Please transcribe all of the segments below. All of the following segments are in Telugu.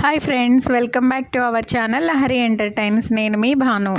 Hi friends welcome back to our channel Lahari entertains నేను మీ భాను.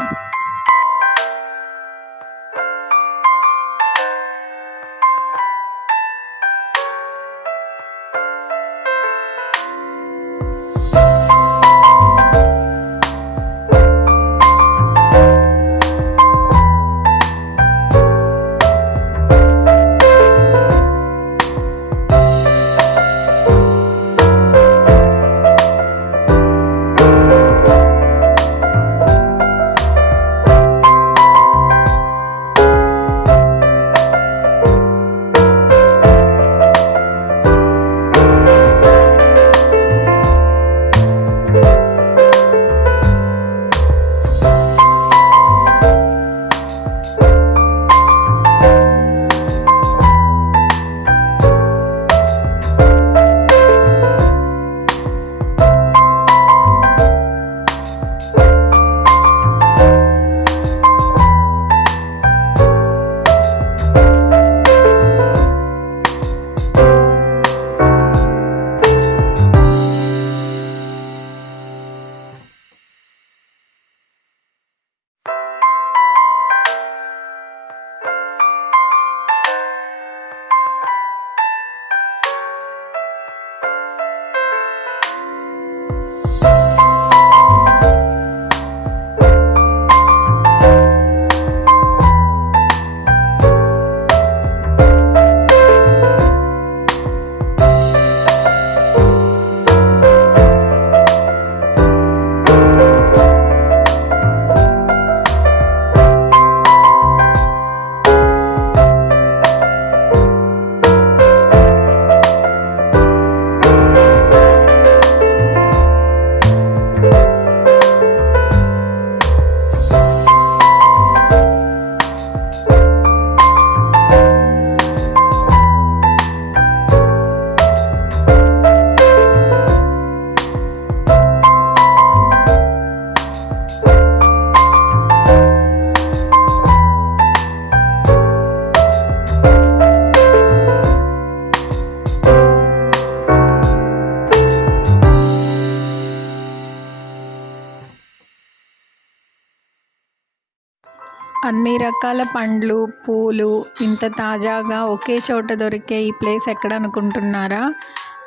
అన్ని రకాల పండ్లు పూలు ఇంత తాజాగా ఒకే చోట దొరికే ఈ ప్లేస్ ఎక్కడ అనుకుంటున్నారా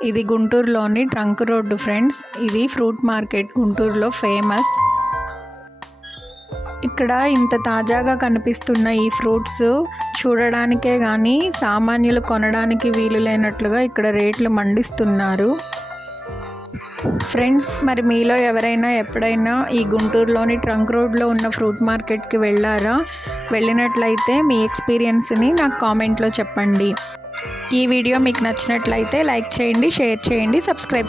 ఇది గుంటూరులోని ట్రంక్ రోడ్డు ఫ్రెండ్స్. ఇది ఫ్రూట్ మార్కెట్ గుంటూరులో ఫేమస్. ఇక్కడ ఇంత తాజాగా కనిపిస్తున్న ఈ ఫ్రూట్స్ చూడడానికే కానీ సామాన్యులు కొనడానికి వీలు లేనట్లుగా ఇక్కడ రేట్లు మండిస్తున్నారు. ఫ్రెండ్స్ మరి మీలో ఎవరైనా ఎప్పుడైనా ఈ గుంటూరులోని ట్రంక్ రోడ్లో ఉన్న ఫ్రూట్ మార్కెట్కి వెళ్ళారా? వెళ్ళినట్లయితే మీ ఎక్స్పీరియన్స్ని నాకు కామెంట్లో చెప్పండి. ఈ వీడియో మీకు నచ్చినట్లయితే లైక్ చేయండి షేర్ చేయండి సబ్స్క్రైబ్